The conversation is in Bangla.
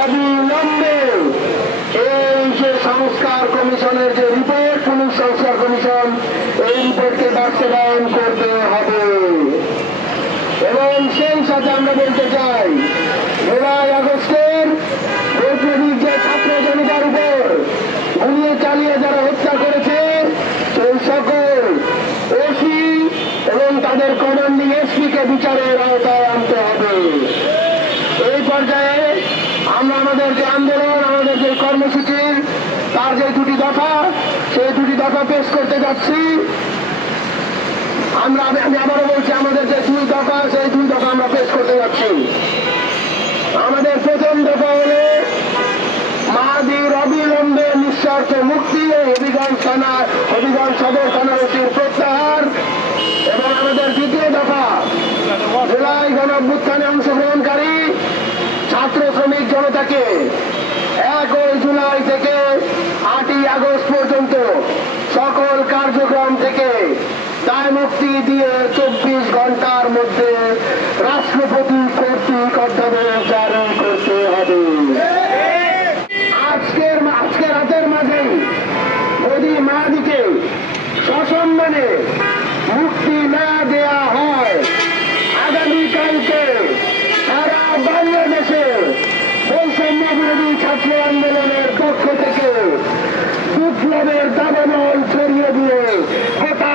অবিলম্বে এই যে সংস্কার কমিশনের যে রিপোর্ট পুলিশ সংস্কার কমিশন এই রিপোর্টকে বাস্তবায়ন করতে হবে। এবং সেই সাথে আমরা বলতে চাই, জুলাই আগস্টের বৈপ্লবিক যে ছাত্র জনতার উপর গুলিয়ে চালিয়ে যারা হত্যা করেছে, সেই সকল ওসি এবং তাদের কমান্ডিং এসপি কে বিচারের আওতায় আনতে হবে এই পর্যায়ে আমরা আমাদের যে আন্দোলন আমাদের যে কর্মসূচির তার যে দুটি দফা, সেই দুটি দফা পেশ করতে যাচ্ছি। আমরা আমি আবারও বলছি, আমাদের যে দুই দফা, সেই দুই দফা আমরা পেশ করতে যাচ্ছি। আমাদের প্রথম দফা হল মাহাদির অবিলম্বে নিঃস্বার্থ মুক্তি ও হবিগঞ্জ থানা হবিগঞ্জ সদর থানার ওসির প্রত্যাহার। এবং আমাদের দ্বিতীয় দফা জুলাই গণ অভ্যুত্থানে অংশগ্রহণকারী ছাত্র শ্রমিক জনতাকে একই জুলাই থেকে আটই আগস্ট পর্যন্ত সকল কার্যক্রম থেকে দায় মুক্তি দিয়ে চব্বিশ ঘণ্টার মধ্যে রাষ্ট্রপতি কর্তৃক অধ্যাদেশ জারি করতে হবে। আজকের আজকের রাতের মাঝেই যদি মাদিকে সসম্মানে মুক্তি না দেয়া হয় আগামীকালকে সারা বাংলাদেশে বৈষম্য বিরোধী ছাত্র আন্দোলনের পক্ষ থেকে বিপ্লবের দাবানল ছড়িয়ে দিয়ে গোটা